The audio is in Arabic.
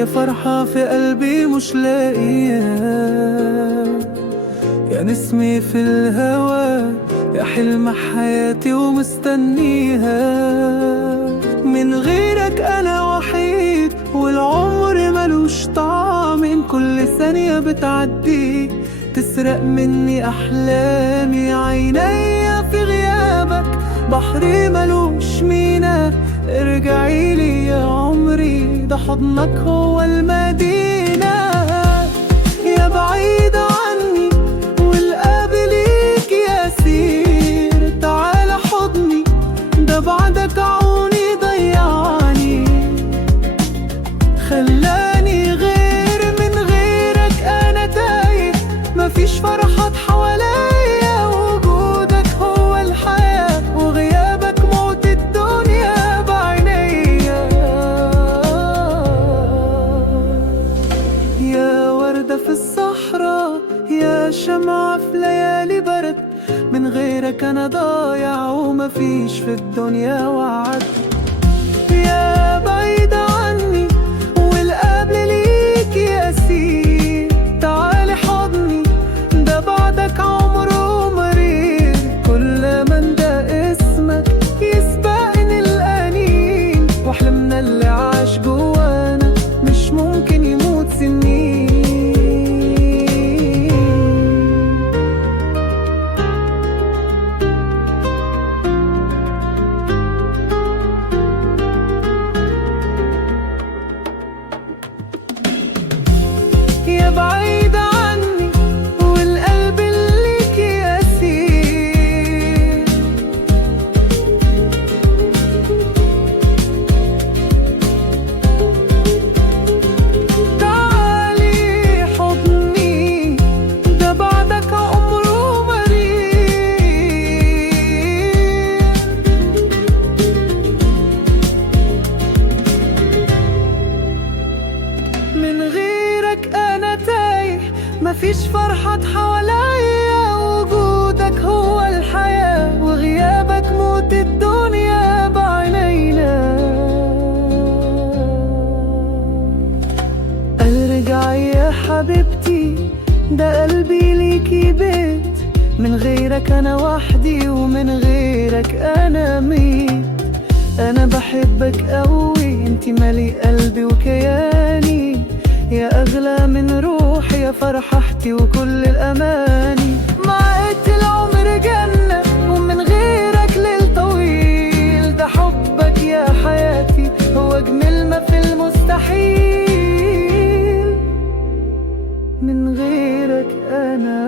يا فرحة في قلبي مش لاقيها، يا نسمي في الهوى، يا حلم حياتي ومستنيها. من غيرك أنا وحيد والعمر ملوش طعم، من كل ثانية بتعدي تسرق مني أحلامي. عينيا في غيابك بحري ملوش مينا، ارجعيلي يا عمري، ده حضنك هو المدينة. يا بعيد عني والقلب ليك يسير، تعال حضني، ده بعدك عوني ضيعني، خلاني غير من غيرك أنا تايه. مفيش فرحات حواليا، وجودك هو الحياة، وغيابك موت الدنيا بعينيا. يا وردة في الصحراء، يا شمعة في ليالي برد، من غيرك أنا ضايع ومفيش في الدنيا وعد. يا بعيد عني والقبل ليك يسير، تعالي حضني، ده بعدك عمره مرير. كل ما انده اسمك يسبقني الأنين، وحلمنا اللي عاش جوانا مش ممكن يموت سنين. يا بعيد عني والقلب ليك يسير، تعالي حضني، ده بعدك عمره مرير. من غيرك أنا تايه، مفيش فرحات حواليا، وجودك هو الحياة، وغيابك موت الدنيا بعينينا. ارجع يا حبيبتي، ده قلبي ليكي بيت، من غيرك أنا وحدي ومن غيرك أنا ميت. أنا بحبك قوي، انتي مالي قلبي وكياني، يا أغلى من روحي، يا فرحتي وكل الأماني. معاك العمر جنة، ومن غيرك ليل طويل، ده حبك يا حياتي هو أجمل ما في المستحيل. من غيرك أنا